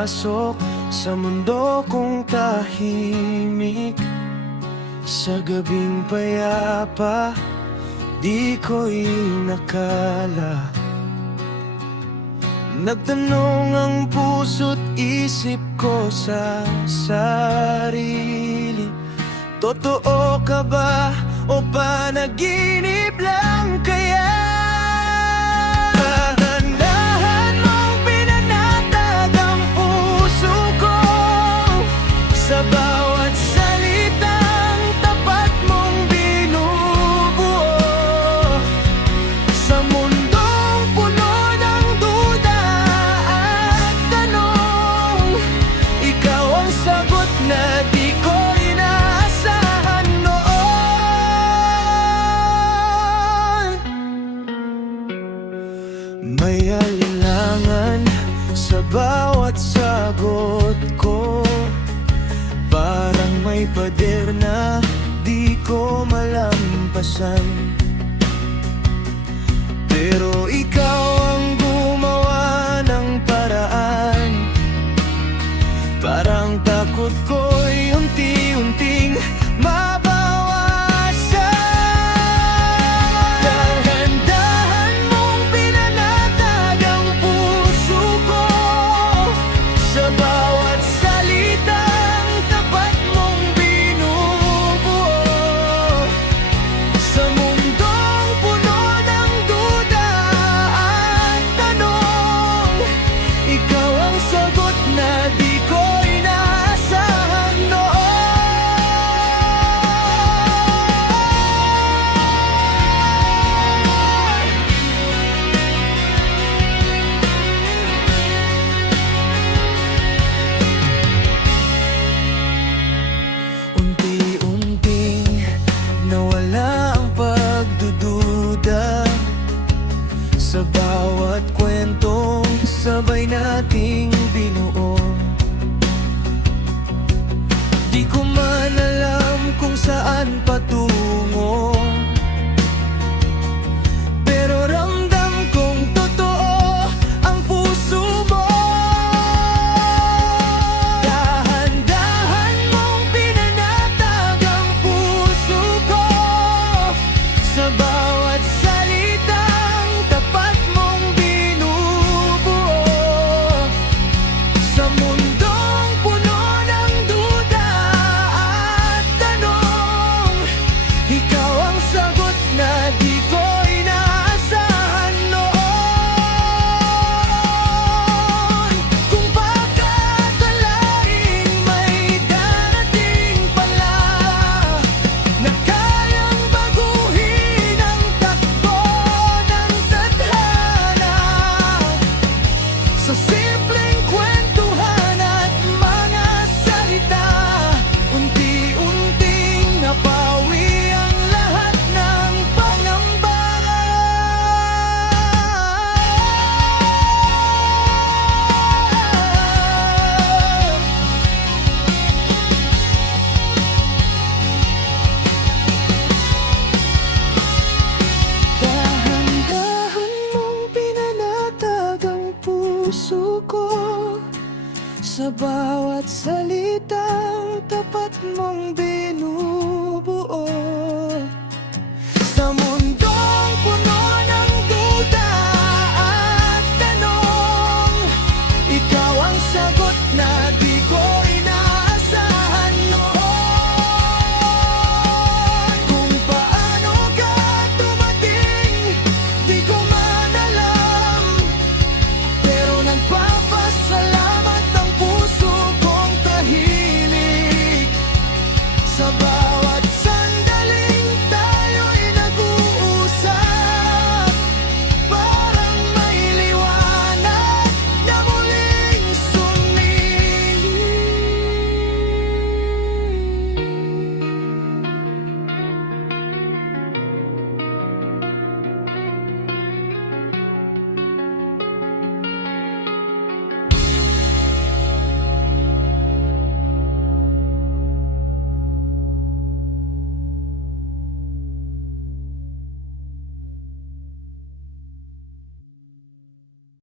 pumasok sa mundo kong tahimik. Sa gabing payapa, di ko'y nakala. Nagtanong ang puso't isip ko sa sarili, totoo ka ba o panaginip lang kaya? Dahan-dahan mong pinanatag ang puso ko, sa bawat salitang tapat mong binubuo. Sa mundong puno ng duda at tanong, ikaw ang sagot na di ko inaasahan noon. May alinlangan sa bawat sagot ko, parang may pader na di ko malampasan. Pero ikaw ang gumawa ng paraan, parang takot ko'y unti-unting mabawasan. Dahan-dahan mong pinanatag ang puso ko, sa bawat salitang tapat mong binubuo. Sa mundong puno ng duda at tanong, ikaw ang sagot na di ko inaasahan noon. Unti-unting nawala ang pagdududa, sa bawat kwentong sabay nating binuo. Di ko man alam kung saan patungo, pero ramdam kong totoo ang puso mo. Dahan-dahan mong pinanatag ang puso ko, sa bawat salitang tapat mong binubuo. Sa mundong puno ng duda at tanong, ikaw ang sagot na di ko inaasahan noon. Kung pagkakalaing may darating pala, na kayang baguhin ang takbo ng tadhana, sa simpleng kwentuhan at mga salita, unti-unting napawi ang lahat ng pangamba. Dahan-dahan mong pinanatag ang puso ko, sa bawat salitang tapat mong binubuo. Sa mundong puno